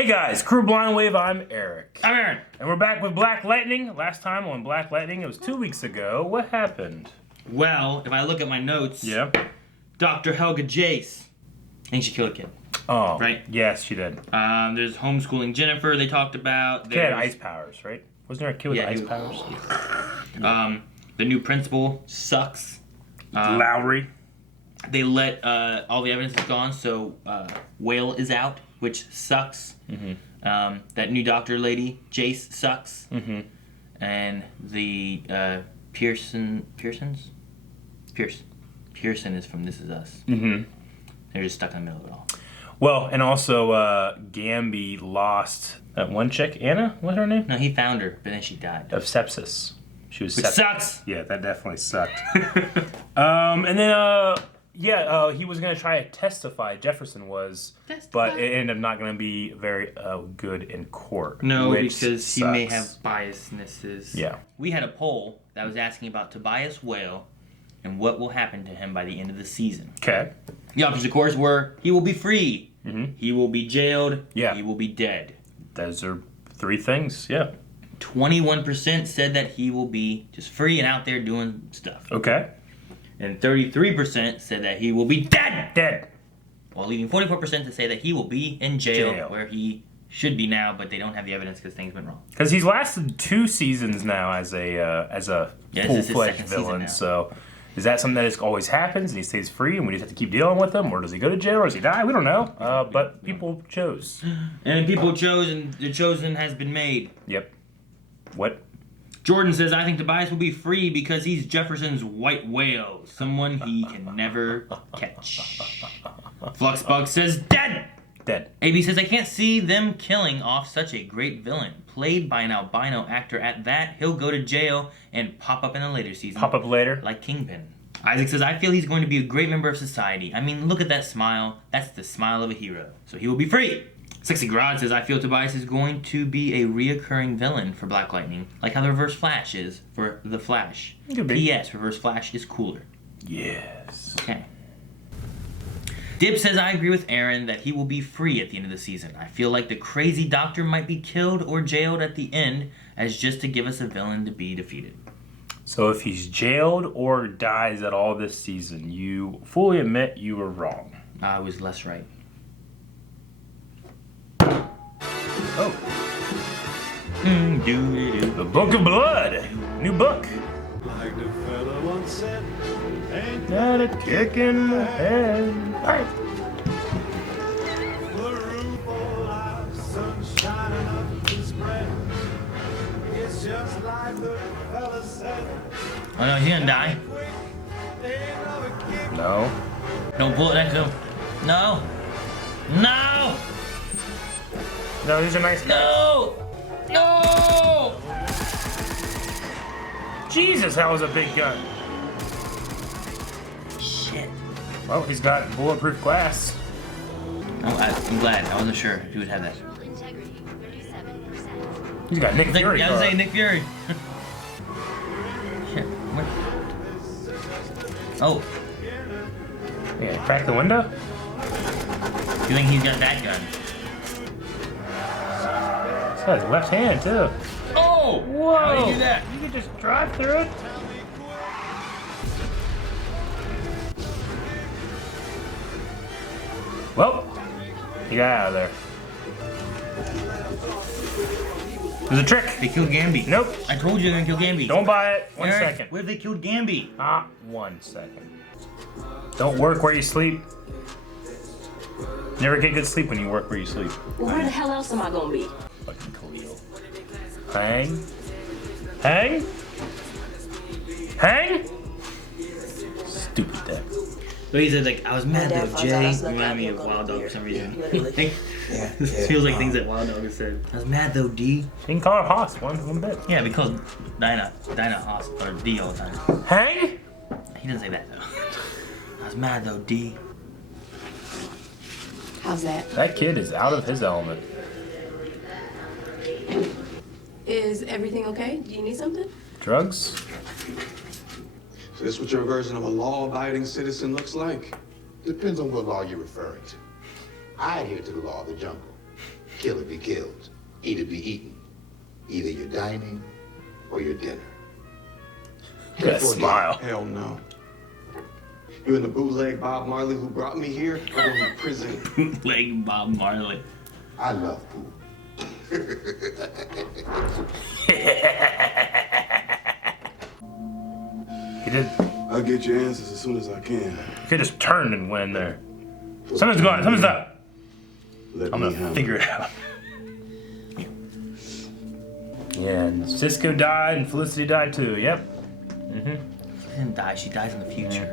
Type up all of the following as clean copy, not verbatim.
Hey guys, Crew Blind Wave, I'm Eric. I'm Aaron. And we're back with Black Lightning. Last time on Black Lightning, it was 2 weeks ago. What happened? Well, if I look at my notes, Yeah. Dr. Helga Jace, I think she killed a kid. Oh, right? Yes, she did. There's homeschooling Jennifer they talked about. She had ice powers, right? Wasn't there a kid with ice powers? The new principal sucks. Lowry. They let all the evidence is gone, so Whale is out, which sucks. Mm-hmm. That new doctor lady, Jace, sucks. Mm-hmm. And the Pearson is from This Is Us. Mm-hmm. They're just stuck in the middle of it all. Well, and also Gamby lost that one chick, Anna, what's her name? No, he found her, but then she died. Of sepsis. She was Which sucks! Yeah, that definitely sucked. And then, he was going to try to testify, Jefferson was, but it ended up not going to be very good in court. No, because he may have biasnesses. Yeah. We had a poll that was asking about Tobias Whale and what will happen to him by the end of the season. Okay. The options, of course, were he will be free, he will be jailed, he will be dead. Those are three things, yeah. 21% said that he will be just free and out there doing stuff. Okay. And 33% said that he will be dead! Dead. While leaving 44% to say that he will be in jail. Where he should be now, but they don't have the evidence because things went wrong. Because he's lasted 2 seasons now as a full-fledged villain, so is that something that just always happens and he stays free and we just have to keep dealing with him, or does he go to jail, or does he die? We don't know, but people chose. And people chose, and the chosen has been made. Yep. What? Jordan says, I think Tobias will be free because he's Jefferson's white whale, someone he can never catch. Fluxbug says, dead! Dead. AB says, I can't see them killing off such a great villain. Played by an albino actor at that, he'll go to jail and pop up in a later season. Pop up later? Like Kingpin. Isaac says, I feel he's going to be a great member of society. I mean, look at that smile. That's the smile of a hero. So he will be free. Sexy Grod says, I feel Tobias is going to be a reoccurring villain for Black Lightning, like how the Reverse Flash is for The Flash. P.S. Reverse Flash is cooler. Yes. Okay. Dib says, I agree with Aaron that he will be free at the end of the season. I feel like the crazy doctor might be killed or jailed at the end as just to give us a villain to be defeated. So if he's jailed or dies at all this season, you fully admit you were wrong. I was less right. Oh. The Book of Blood. New book. Like the fella once said, ain't Got a kick in the head. Alright. the room full of sun shining up and spread. It's just like the fella said. Oh no, he's gonna die. No. Don't pull it next to him. No. No! No, these are nice guys. No! No! Jesus, that was a big gun. Shit. Well, he's got bulletproof glass. Oh, I'm glad. I wasn't sure if he would have that. He's got Nick Fury. I was saying Nick Fury. Shit. What? Oh. Yeah, crack the window? You think he's got that gun? He's got his left hand, too. Oh! Whoa! How do you do that? You can just drive through it. Well, he got out of there. There's a trick. They killed Gamby. Nope. I told you they're gonna kill Gamby. Don't buy it. One Eric, second. What if they killed Gamby? 1 second. Don't work where you sleep. Never get good sleep when you work where you sleep. Well, where the hell else am I gonna be? Fucking Khalil. Hang. Hang. Hang. Stupid deck. But he said, like, I was mad My though, dad finds Jay. out I You snuck remind out me here of on Wild the Dog for some reason. literally. This feels like things that Wild Dog has said. I was mad though, D. You can call her Hoss one bit. Yeah, because Dinah Haas, or D all the time. Hang. He doesn't say that though. I was mad though, D. How's that? That kid is out of his element. Is everything okay? Do you need something? Drugs? So this what your version of a law-abiding citizen looks like? Depends on what law you're referring to. I adhere to the law of the jungle. Kill or be killed. Eat or be eaten. Either you're dining or your dinner. That smile. Hell no. You and the bootleg Bob Marley who brought me here are going to prison. Bootleg Bob Marley. I love food. He did. I'll get your answers as soon as I can. You could just turn and went in there. Something's gone. Something's up. Let I'm me gonna handle figure it out. Yeah, and Cisco died and Felicity died too. Yep. She didn't die. She dies in the future.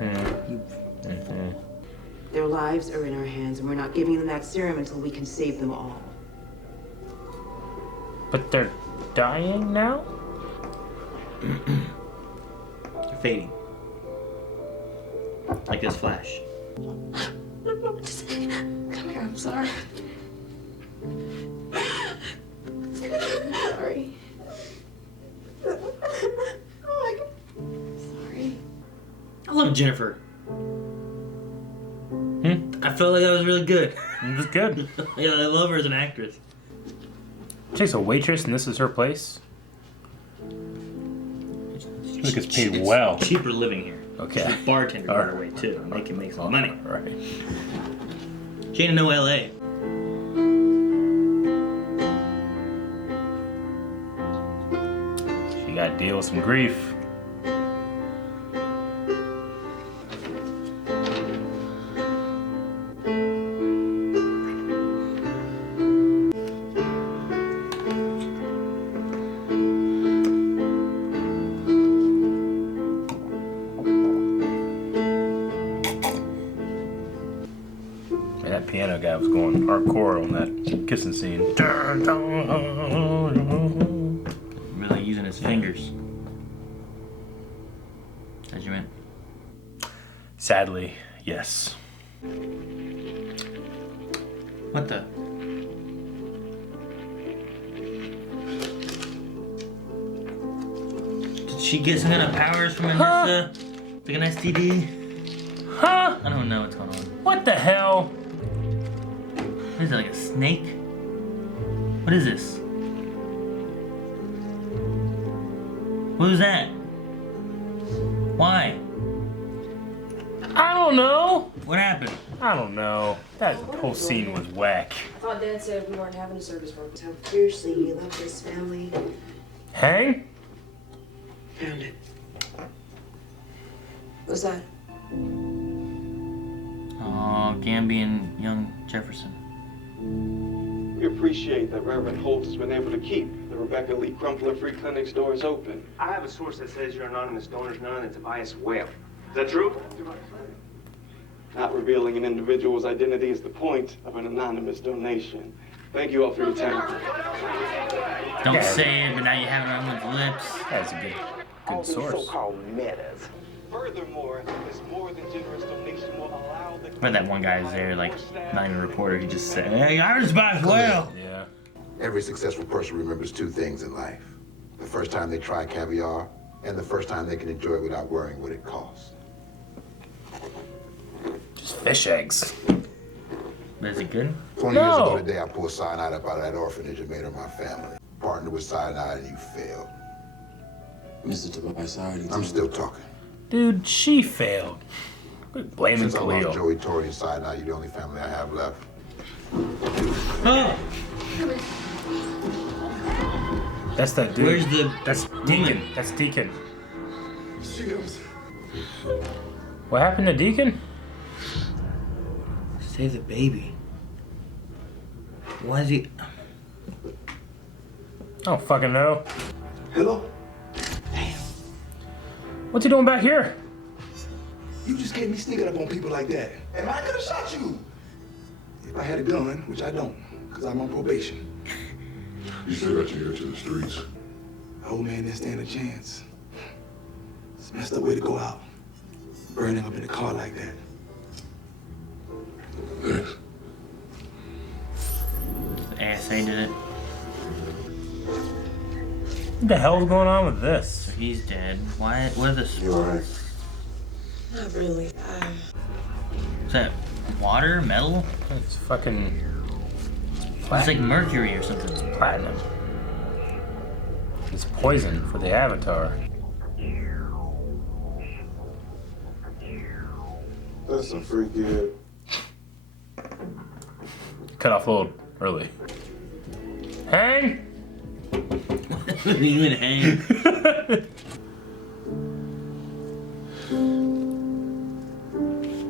Their lives are in our hands, and we're not giving them that serum until we can save them all. But they're dying now? They're fading. Like this flash. Come here, I'm sorry. Sorry. Sorry. I love Jennifer. I felt like that was really good. It was good. Yeah, I love her as an actress. She's a waitress and this is her place? She gets paid well. Cheaper living here. Okay. She's a bartender by her way too, and they can make some money. Right. She ain't no LA. She got to deal with some grief. Man, that piano guy was going hardcore on that kissing scene. Really using his fingers. As you meant. Sadly, yes. What the? Did she get some kind of powers from Anissa? Like an STD? Huh? I don't know what's going on. What the hell? What is it, like a snake? What is this? What was that? Why? I don't know. What happened? I don't know. That whole scene was whack. I thought Dad said we weren't having a service for us. How fiercely you love this family. Hang? Found it. What's that? Oh, Gamby and young Jefferson. We appreciate that Reverend Holt has been able to keep the Rebecca Lee Crumpler Free Clinic's doors open. I have a source that says you're anonymous donors known as Tobias Whale. Is that true? Not revealing an individual's identity is the point of an anonymous donation. Thank you all for your time. Don't say it, but now you have it on one's lips. That's a good All these source. so-called metas. Furthermore, this more than generous donation will allow the... But that one guy is there, like, not even a reporter. He just said, hey, I was Tobias Whale. Yeah. Every successful person remembers two things in life. The first time they try caviar, and the first time they can enjoy it without worrying what it costs. Just fish eggs. But is it good? 20 years No. ago today, I pulled cyanide up out of that orphanage and made her my family. Partnered with cyanide and you failed. Mr. Tobias, I'm still talking. Dude, she failed. Quit blaming Since I lost Khalil. Joey, Tori, and cyanide, you're the only family I have left. Oh, That's that dude. where's the... That's Deacon. woman? That's Deacon. What happened to Deacon? Save the baby. Why is he... I don't fucking know. Hello? What's he doing back here? You just can't be sneaking up on people like that. And I could have shot you. If I had a gun, which I don't, because I'm on probation. You still got your ear to the streets. Old man didn't stand a chance. It's a messed up way to go out. Burning up in the car like that. Thanks. The ASA did it. What the hell's going on with this? So he's dead. Why? What are the spots? Not really. Is that water? Metal? It's fucking It's like mercury or something. It's platinum. It's poison for the Avatar. That's some freaky. Cut off a little early. Hang! You would hang.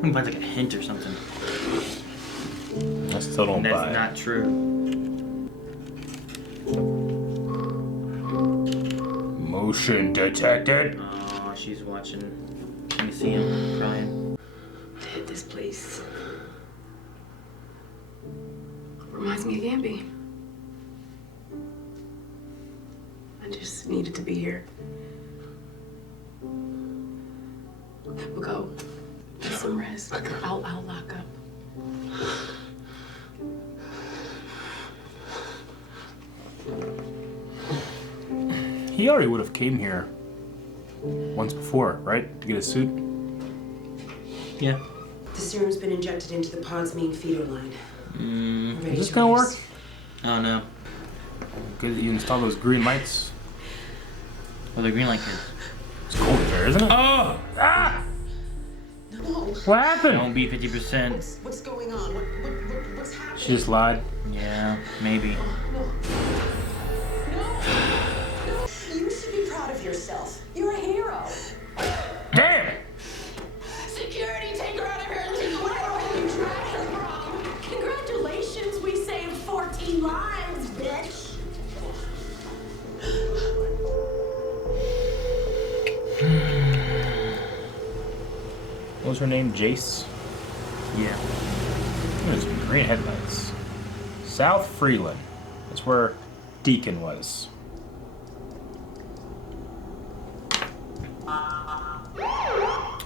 I'm like a hint or something. I still don't buy That's it. not true. Motion detected. Oh, she's watching. Can you see him crying? To hit this place. Reminds me of Gamby. I just needed to be here. We'll go. Get some rest. I'll lock up. He already would have came here once before, right? To get a suit? Yeah. The serum's been injected into the pod's main feeder line. Is this gonna work? Oh no. Good that you install those green lights. Oh, the green light kids. It's cold in there, isn't it? Oh! Ah! No. What happened? Don't be 50%. What's going on? What's happening? She just lied. Yeah, maybe. No. You should be proud of yourself. You're a hero. Damn! Security, take her out of here and take her wherever you drag her from. Congratulations, we saved 14 lives, bitch. What was her name? Jace? Yeah. There's green headlights. South Freeland. That's where Deacon was.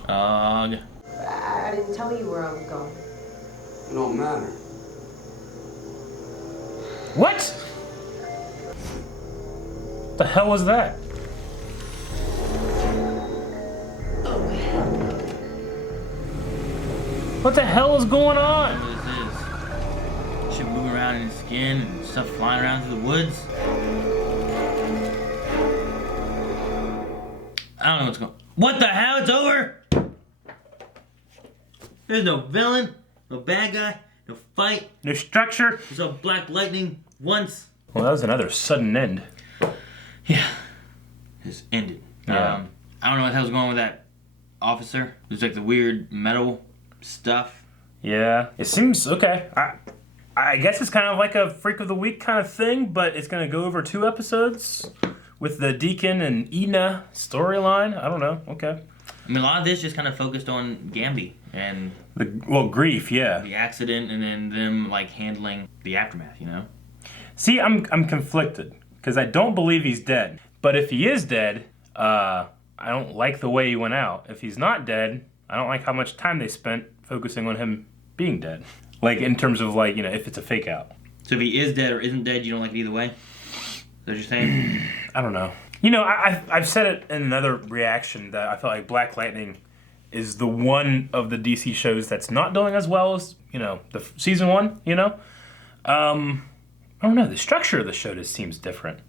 Ugh. I didn't tell you where I was going. It don't matter. What? The hell was that? What the hell is going on? What this is. Shit moving around in his skin and stuff flying around through the woods. I don't know what's going on. What the hell? It's over? There's no villain, no bad guy, no fight. No structure? There's no black lightning once. Well, that was another sudden end. Yeah. Just ended. Yeah. I don't know what the hell's going on with that officer. There's like the weird metal stuff. Yeah. It seems okay. I guess it's kind of like a Freak of the Week kind of thing, but it's going to go over 2 episodes with the Deacon and Ina storyline. I don't know. Okay. I mean, a lot of this just kind of focused on Gamby and grief, yeah. the accident, and then them like handling the aftermath. You know. See, I'm conflicted because I don't believe he's dead. But if he is dead, I don't like the way he went out. If he's not dead, I don't like how much time they spent focusing on him being dead. Like in terms of like, if it's a fake out. So if he is dead or isn't dead, you don't like it either way? Is that what you're saying? I don't know. I've said it in another reaction that I feel like Black Lightning is the one of the DC shows that's not doing as well as, the season 1, I don't know. The structure of the show just seems different.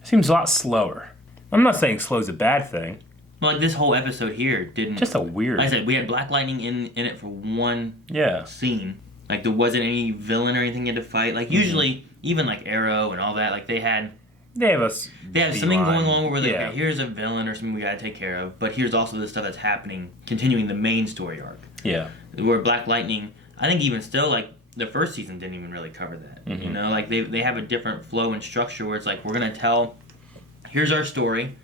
It seems a lot slower. I'm not saying slow is a bad thing. Well, like this whole episode here didn't... Just a weird... Like I said, we had Black Lightning in it for one scene. Like there wasn't any villain or anything you had to fight. Like usually, even like Arrow and all that, like they have something going on where okay, here's a villain or something we gotta take care of, but here's also the stuff that's happening, continuing the main story arc. Yeah. Where Black Lightning, I think even still, like the first season didn't even really cover that. Mm-hmm. Like they have a different flow and structure where it's like we're gonna tell, here's our story.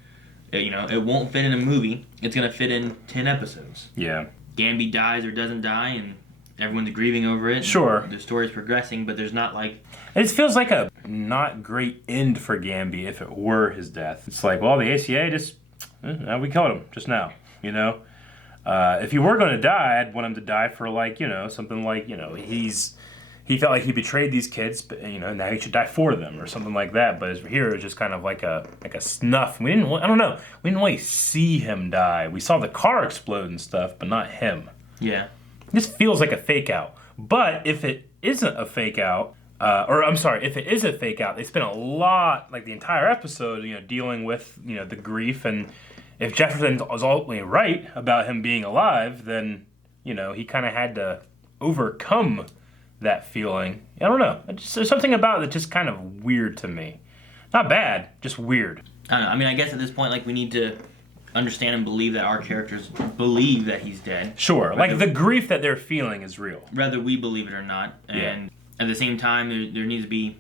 It won't fit in a movie. It's gonna fit in 10 episodes. Yeah. Gamby dies or doesn't die, and everyone's grieving over it. Sure. The story's progressing, but there's not like... It feels like a not great end for Gamby if it were his death. It's like, well, the ACA just... we killed him just now, If he were going to die, I'd want him to die for like, something like, he felt like he betrayed these kids, but now he should die for them or something like that. But here it's just kind of like a snuff. I don't know. We didn't really see him die. We saw the car explode and stuff, but not him. Yeah. This feels like a fake out. But if it isn't a fake out, or I'm sorry, if it is a fake out, they spent a lot, like the entire episode, dealing with, the grief. And if Jefferson was ultimately right about him being alive, then, he kind of had to overcome that feeling. I don't know. There's something about it that's just kind of weird to me. Not bad, just weird. I don't know. I mean, I guess at this point, like, we need to understand and believe that our characters believe that he's dead. Sure. Like, the grief that they're feeling is real. Whether we believe it or not. And at the same time, there needs to be...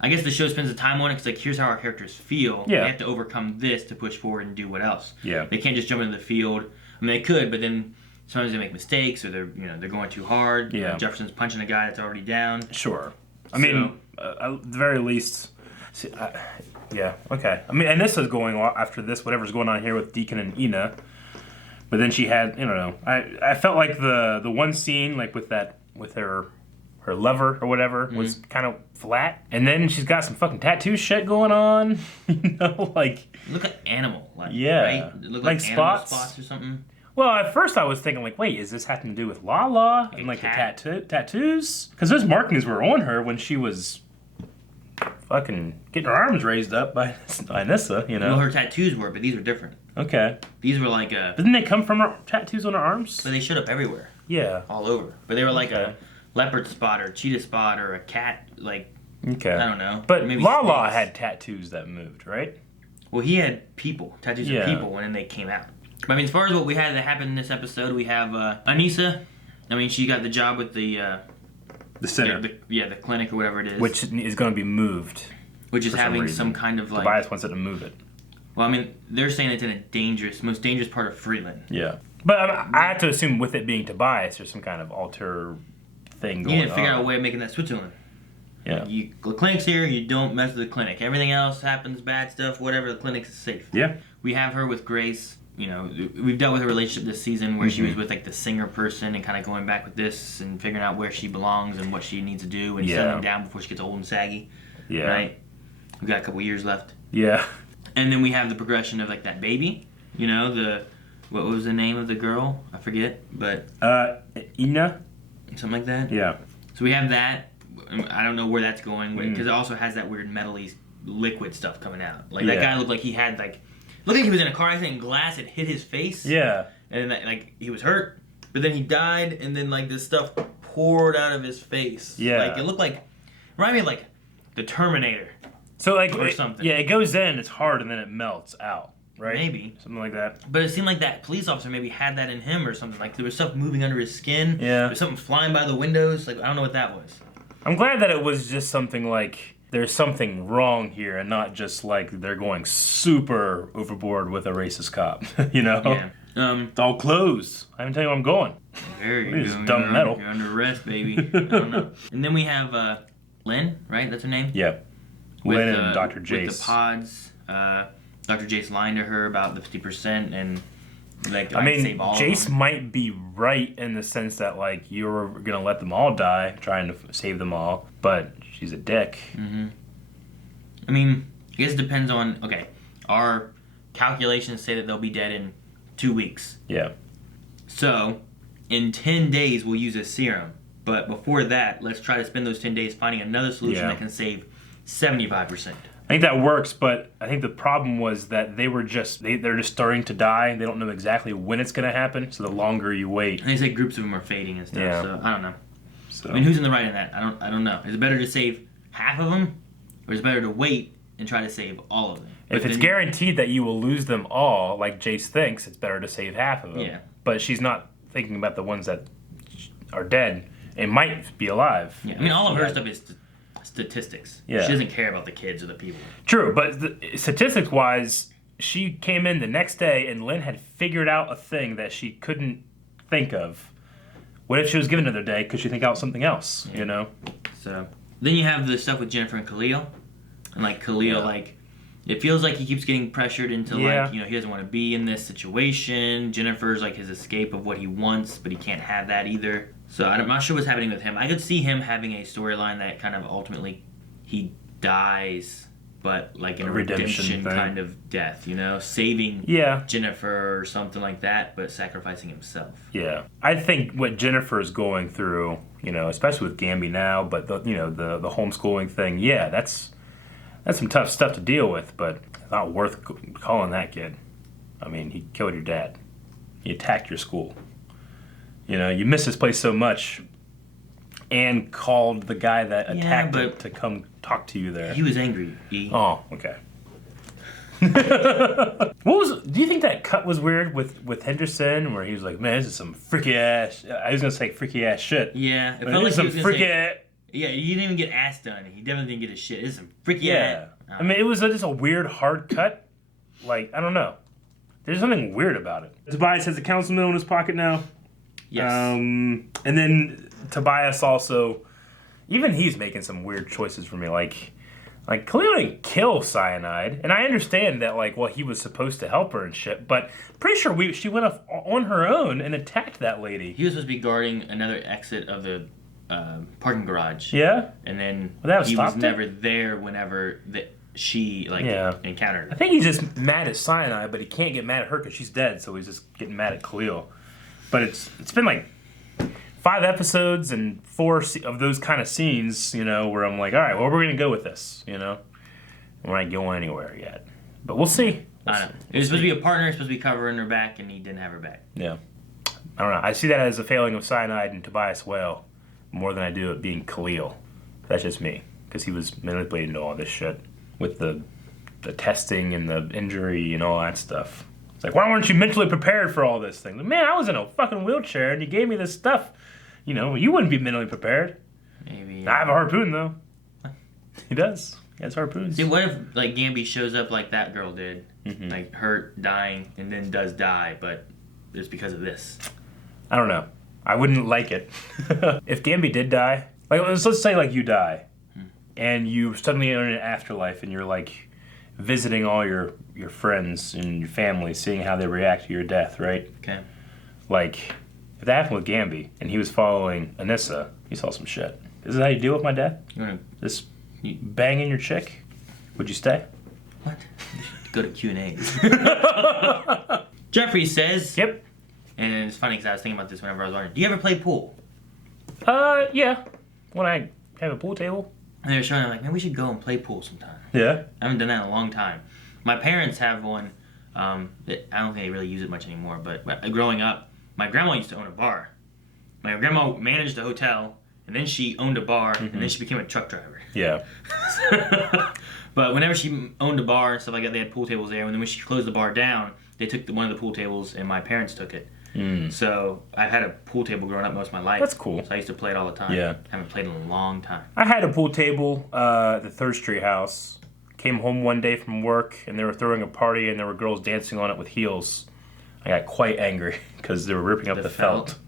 I guess the show spends the time on it because, like, here's how our characters feel. Yeah. They have to overcome this to push forward and do what else. Yeah. They can't just jump into the field. I mean, they could, but then sometimes they make mistakes or they're going too hard. Yeah. Jefferson's punching a guy that's already down. Sure. I mean, at the very least... yeah, okay. I mean, and this is going on after this, whatever's going on here with Deacon and Ina. But then she had, I don't know. I felt like the one scene, like with her lover or whatever, was kind of flat. And then she's got some fucking tattoo shit going on. Like... Look like animal. Like, yeah. Right? Look like spots or something. Well, at first I was thinking, like, wait, is this having to do with Lala and, like, the tattoos? Because those markings were on her when she was fucking getting her arms raised up by Nissa, Well, her tattoos were, but these were different. Okay. These were like Didn't they come from her tattoos on her arms? But they showed up everywhere. Yeah. All over. But they were like a leopard spot or a cheetah spot or a cat, like... Okay. I don't know. But maybe Lala had tattoos that moved, right? Well, he had tattoos of people, and then they came out. But, I mean, as far as what we had that happened in this episode, we have Anissa. I mean, she got the job with the center. The clinic or whatever it is. Which is going to be moved. Which is having some kind of like... Tobias wants it to move it. Well, I mean, they're saying it's in a most dangerous part of Freeland. Yeah. But I have to assume with it being Tobias, there's some kind of alter thing going on. You need to figure out a way of making that Switzerland. Yeah. The clinic's here, you don't mess with the clinic. Everything else happens, bad stuff, whatever, the clinic is safe. Yeah. We have her with Grace. We've dealt with her relationship this season where she was with like the singer person and kind of going back with this and figuring out where she belongs and what she needs to do and settling down before she gets old and saggy. Yeah. Right? We've got a couple years left. Yeah. And then we have the progression of like that baby. What was the name of the girl? I forget, but... Ina? Something like that? Yeah. So we have that. I don't know where that's going because it also has that weird metally liquid stuff coming out. Like that guy looked like he had like... Looked like he was in a car accident and glass had hit his face. Yeah. And like he was hurt, but then he died and then like this stuff poured out of his face. Yeah. Like it looked like... Reminded me of like the Terminator. So like... Or something. Yeah, it goes in, it's hard, and then it melts out. Right? Maybe. Something like that. But it seemed like that police officer maybe had that in him or something. Like there was stuff moving under his skin. Yeah. There was something flying by the windows. Like I don't know what that was. I'm glad that it was just something like there's something wrong here and not just like they're going super overboard with a racist cop. Yeah. It's all closed. I haven't tell you where I'm going. There you go. Dumb metal. You're under arrest, baby. I don't know. And then we have Lynn, right? That's her name? Yeah. Lynn and Dr. Jace. With the pods. Dr. Jace lying to her about the 50% and like I mean, save all Jace of them. might be right in the sense that like you're gonna let them all die, trying to save them all, but she's a dick. Mm-hmm. I mean, I guess it depends on. Okay, our calculations say that they'll be dead in 2 weeks. Yeah. So, in 10 days we'll use a serum, but before that, let's try to spend those 10 days finding another solution that can save 75%. I think that works, but I think the problem was that they're just starting to die. They don't know exactly when it's going to happen, so the longer you wait. And they say groups of them are fading and stuff, so I don't know. So. I mean, who's in the right in that? I don't know. Is it better to save half of them, or is it better to wait and try to save all of them? If it's guaranteed that you will lose them all, like Jace thinks, it's better to save half of them. Yeah. But she's not thinking about the ones that are dead and might be alive. Yeah. I mean, all of her stuff is statistics. Yeah. She doesn't care about the kids or the people. True, but statistics-wise, she came in the next day and Lynn had figured out a thing that she couldn't think of. What if she was given another day? Could she think out something else, So, then you have the stuff with Jennifer and Khalil. And, like, Khalil, like, it feels like he keeps getting pressured into, like, he doesn't want to be in this situation. Jennifer's, like, his escape of what he wants, but he can't have that either. So, I'm not sure what's happening with him. I could see him having a storyline that kind of ultimately he dies but like in a redemption redemption thing. kind of death, you know, saving Yeah. Jennifer or something like that, but sacrificing himself. Yeah, I think what Jennifer is going through, you know, especially with Gamby now, but the homeschooling thing, yeah, that's some tough stuff to deal with, but it's not worth calling that kid. I mean, he killed your dad. He attacked your school. You know, you miss this place so much, and called the guy that attacked it to come talk to you there. He was angry. Oh, okay. Do you think that cut was weird with Henderson, where he was like, "Man, this is some freaky ass." I was gonna say freaky ass shit. Yeah, it felt like some freaky ass. Yeah, he didn't even get ass done. He definitely didn't get his shit. This is some freaky ass. I mean, it was just a weird hard cut. Like, I don't know. There's something weird about it. Tobias has a council mill in his pocket now. Yes. And then Tobias also, even he's making some weird choices for me. Like Khalil didn't kill Cyanide, and I understand that, like, well, he was supposed to help her and shit, but pretty sure she went off on her own and attacked that lady. He was supposed to be guarding another exit of the parking garage. Yeah? And then he was never there whenever she encountered her. I think he's just mad at Cyanide, but he can't get mad at her because she's dead, so he's just getting mad at Khalil. But it's been like 5 episodes and 4 of those kind of scenes, you know, where I'm like, all right, well, we're going to go with this, you know? We're not going anywhere yet. But we'll see. I don't know. It was supposed to be a partner, supposed to be covering her back, and he didn't have her back. Yeah. I don't know. I see that as a failing of Cyanide and Tobias Whale more than I do it being Khalil. That's just me. Because he was manipulating all this shit with the testing and the injury and all that stuff. It's like, why weren't you mentally prepared for all this thing? Like, man, I was in a fucking wheelchair and you gave me this stuff. You know, you wouldn't be mentally prepared. Maybe. I have a harpoon, though. He does. He has harpoons. See, what if, like, Gamby shows up like that girl did? Mm-hmm. Like, hurt, dying, and then does die, but it's because of this. I don't know. I wouldn't like it. If Gamby did die, like, let's say, like, you die, and you suddenly enter an afterlife, and you're, like, visiting all your friends and your family, seeing how they react to your death, right? Okay. Like, if that happened with Gamby, and he was following Anissa, he saw some shit. This is how you deal with my death? This banging your chick? Would you stay? What? Go to Q&A. Jeffrey says... Yep. And it's funny because I was thinking about this whenever I was watching. Do you ever play pool? Yeah. When I have a pool table. And they were showing, I'm like, man, we should go and play pool sometime. Yeah? I haven't done that in a long time. My parents have one. I don't think they really use it much anymore, but growing up, my grandma used to own a bar. My grandma managed a hotel, and then she owned a bar, and then she became a truck driver. Yeah. But whenever she owned a bar and stuff like that, they had pool tables there. And then when she closed the bar down, they took one of the pool tables, and my parents took it. So I've had a pool table growing up most of my life. That's cool. So I used to play it all the time. Yeah. Haven't played in a long time. I had a pool table at the 3rd Street house. Came home one day from work, and they were throwing a party, and there were girls dancing on it with heels. I got quite angry because they were ripping up the felt.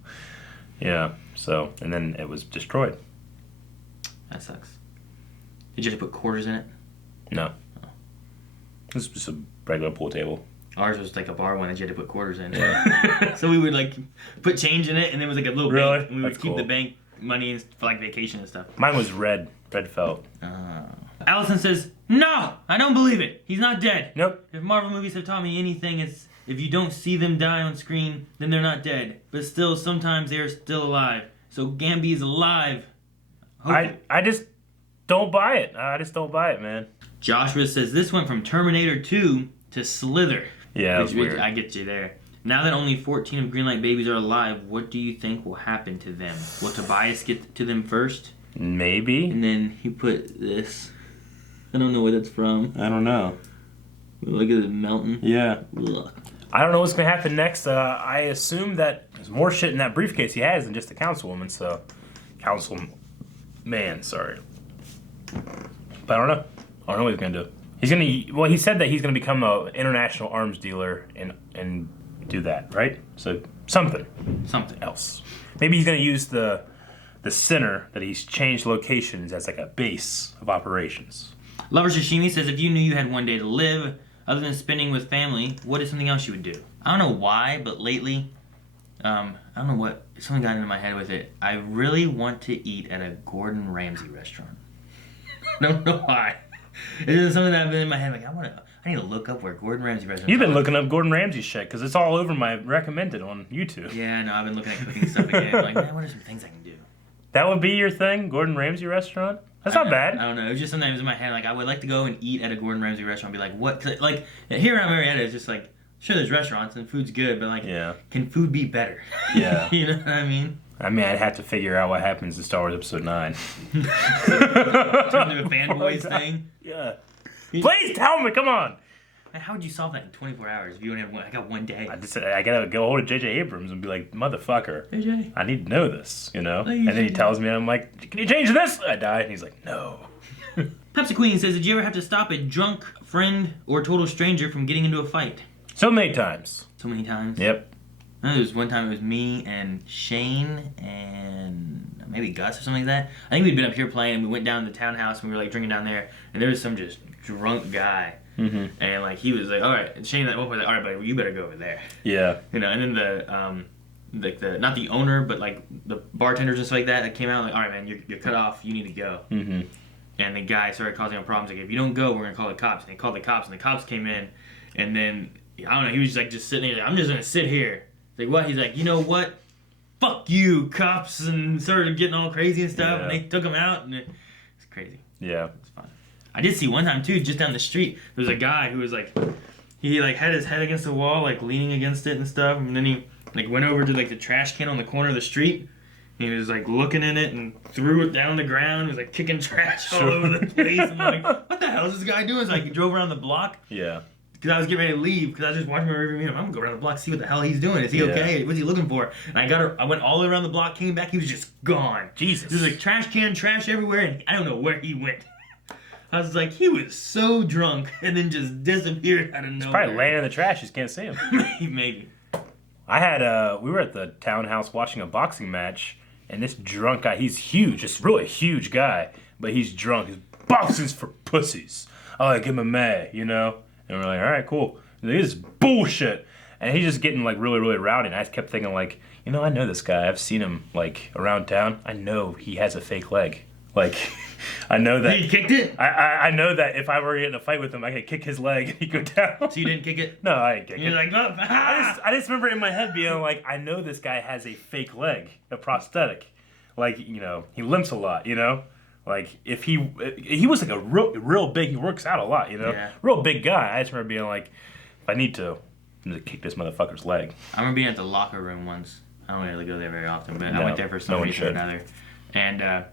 Yeah. So, and then it was destroyed. That sucks. Did you have to put quarters in it? No. This was just a regular pool table. Ours was like a bar one that you had to put quarters in. Yeah. So we would like put change in it, and it was like a little bank. And we would That's keep cool. the bank money for like vacation and stuff. Mine was red felt. Allison says, "No, I don't believe it. He's not dead. Nope. If Marvel movies have taught me anything, it's if you don't see them die on screen, then they're not dead. But still, sometimes they are still alive. So Gamby is alive." I just don't buy it. I just don't buy it, man. Joshua says this went from Terminator 2 to Slither. Yeah, that's weird. I get you there. Now that only 14 of Greenlight babies are alive, what do you think will happen to them? Will Tobias get to them first? Maybe. And then he put this. I don't know where that's from. I don't know. Look at it melting. Yeah. Ugh. I don't know what's going to happen next. I assume that there's more shit in that briefcase he has than just the councilwoman, so... sorry. But I don't know. I don't know what he's going to do. He's going to... Well, he said that he's going to become an international arms dealer and do that, right? So, something else. Maybe he's going to use the center that he's changed locations as like a base of operations. Lover Sashimi says, if you knew you had one day to live, other than spending with family, what is something else you would do? I don't know why, but lately, I don't know what, something got into my head with it. I really want to eat at a Gordon Ramsay restaurant. I don't know why. It's just something that I've been in my head. Like, I need to look up where Gordon Ramsay restaurants. You've been looking up Gordon Ramsay shit because it's all over my recommended on YouTube. Yeah, no, I've been looking at cooking stuff again. Like, man, what are some things I can do? That would be your thing, Gordon Ramsay restaurant. That's not bad. I don't know. It was just sometimes in my head. Like, I would like to go and eat at a Gordon Ramsay restaurant. And be like, what? 'Cause, like, here around Marietta, it's just like, sure, there's restaurants and food's good, but like, can food be better? Yeah. You know what I mean? I mean, I'd have to figure out what happens in Star Wars Episode 9. Turn into a fanboys thing. Yeah. Please tell me, come on. How would you solve that in 24 hours if you only have I got one day? I gotta go hold of J.J. Abrams and be like, motherfucker, JJ, I need to know this, you know? And then he tells me, and I'm like, can you change this? I die, and he's like, no. Pepsi Queen says, did you ever have to stop a drunk friend or total stranger from getting into a fight? So many times. So many times? Yep. I know there was one time it was me and Shane and maybe Gus or something like that. I think we'd been up here playing and we went down to the townhouse and we were like drinking down there and there was some just drunk guy. Mm-hmm. And like he was like, all right, and Shane at one point was like, all right, buddy, you better go over there. Yeah. You know, and then the not the owner, but like the bartenders and stuff like that came out like, all right, man, you're cut off, you need to go. Mm-hmm. And the guy started causing problems. Like, if you don't go, we're gonna call the cops. And they called the cops, and the cops came in, and then I don't know, he was just sitting there. Like, I'm just gonna sit here. Like, what? He's like, you know what? Fuck you, cops, and started getting all crazy and stuff. And they took him out, and it's crazy. Yeah, it's fun. I did see one time too, just down the street. There was a guy who was like, he like had his head against the wall, like leaning against it and stuff, and then he like went over to like the trash can on the corner of the street. He was like looking in it and threw it down on the ground. He was like kicking trash all over the place. I'm like, what the hell is this guy doing? So like, he drove around the block. Yeah. Because I was getting ready to leave because I was just watching my rearview mirror. I'm gonna go around the block, see what the hell he's doing. Is he okay? What's he looking for? And I went all around the block, came back. He was just gone. Jesus. There was like trash everywhere, and I don't know where he went. I was like, he was so drunk and then just disappeared out of nowhere. He's probably laying in the trash. You just can't see him. Maybe. I had we were at the townhouse watching a boxing match. And this drunk guy, he's huge, just really huge guy, but he's drunk. His boxing's for pussies. I like him a May, you know? And we're like, all right, cool. And this is bullshit. And he's just getting like really, really rowdy. And I just kept thinking like, you know, I know this guy. I've seen him like around town. I know he has a fake leg. Like, I know that. He kicked it? I know that if I were getting in a fight with him, I could kick his leg and he'd go down. So you didn't kick it? No, I didn't kick it. You're like, oh, I just remember in my head being like, I know this guy has a fake leg, a prosthetic. Like, you know, he limps a lot, you know? Like, if he was like a real big, he works out a lot, you know? Yeah. Real big guy. I just remember being like, if I need to kick this motherfucker's leg. I remember being at the locker room once. I don't really go there very often, but No, I went there for some no one reason or should. another. And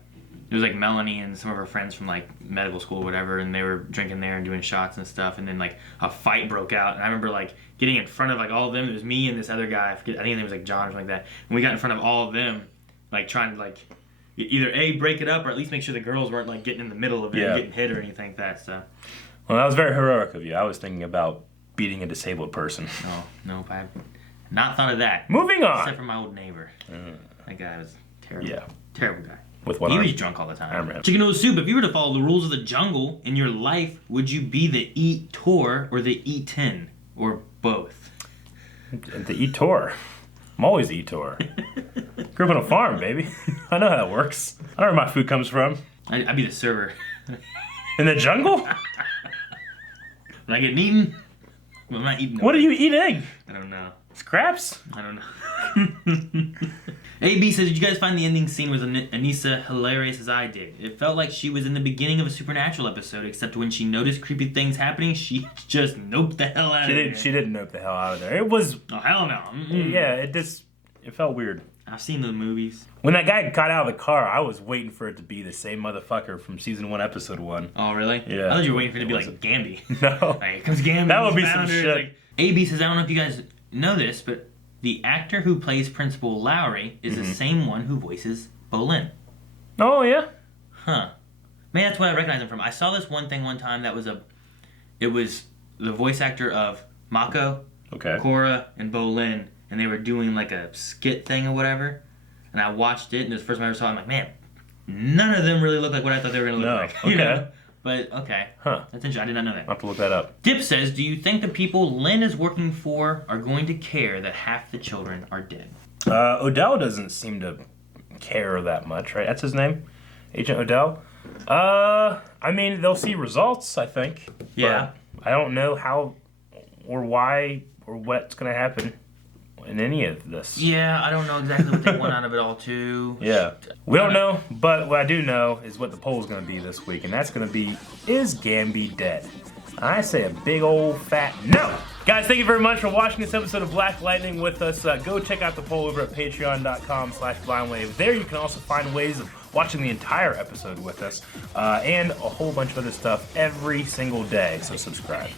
it was like Melanie and some of her friends from like medical school or whatever, and they were drinking there and doing shots and stuff, and then like a fight broke out, and I remember like getting in front of like all of them. It was me and this other guy, I think his name was like John or something like that, and we got in front of all of them, like trying to like either A, break it up, or at least make sure the girls weren't like getting in the middle of it and getting hit or anything like that. So Well, that was very heroic of you. I was thinking about beating a disabled person. No, I have not thought of that. Moving on. Except for my old neighbor. That guy was terrible. Yeah. Terrible guy. With one He arm. was drunk all the time. I remember. Chicken noodle soup. If you were to follow the rules of the jungle in your life, would you be the eat-tor or the eat-in? Or both? The eator. I'm always the eator. Grew up on a farm, baby. I know how that works. I know where my food comes from. I'd be the server. In the jungle? When I get eaten, well, I'm not eating. What are you eating? I don't know. Scraps? I don't know. AB says, did you guys find the ending scene with Anissa hilarious as I did? It felt like she was in the beginning of a Supernatural episode, except when she noticed creepy things happening, she just noped the hell out of there. She didn't nope the hell out of there. It was... Oh, hell no. Yeah, it felt weird. I've seen the movies. When that guy got out of the car, I was waiting for it to be the same motherfucker from season 1, episode 1. Oh, really? Yeah. I thought you were waiting for it to be like Gamby. No. Like, here comes Gamby. That would be he's some found her. shit. Like, AB says, I don't know if you guys know this, but the actor who plays Principal Lowry is the same one who voices Bolin. Oh, yeah? Huh. Man, that's what I recognize him from. I saw this one thing one time that was it was the voice actor of Mako, Korra, and Bolin, and they were doing like a skit thing or whatever. And I watched it, and it was the first time I ever saw it. I'm like, man, none of them really look like what I thought they were going to look like. Okay. You know? But, okay. Huh. That's interesting. I did not know that. I'll have to look that up. Dip says, do you think the people Lynn is working for are going to care that half the children are dead? Odell doesn't seem to care that much, right? That's his name? Agent Odell? I mean, they'll see results, I think. Yeah. I don't know how or why or what's going to happen in any of this. Yeah, I don't know exactly what they want out of it all, too. Yeah. We don't know, but what I do know is what the poll's going to be this week, and that's going to be, is Gamby dead? I say a big old fat no. Guys, thank you very much for watching this episode of Black Lightning with us. Go check out the poll over at patreon.com/blindwave. There you can also find ways of watching the entire episode with us and a whole bunch of other stuff every single day, so subscribe.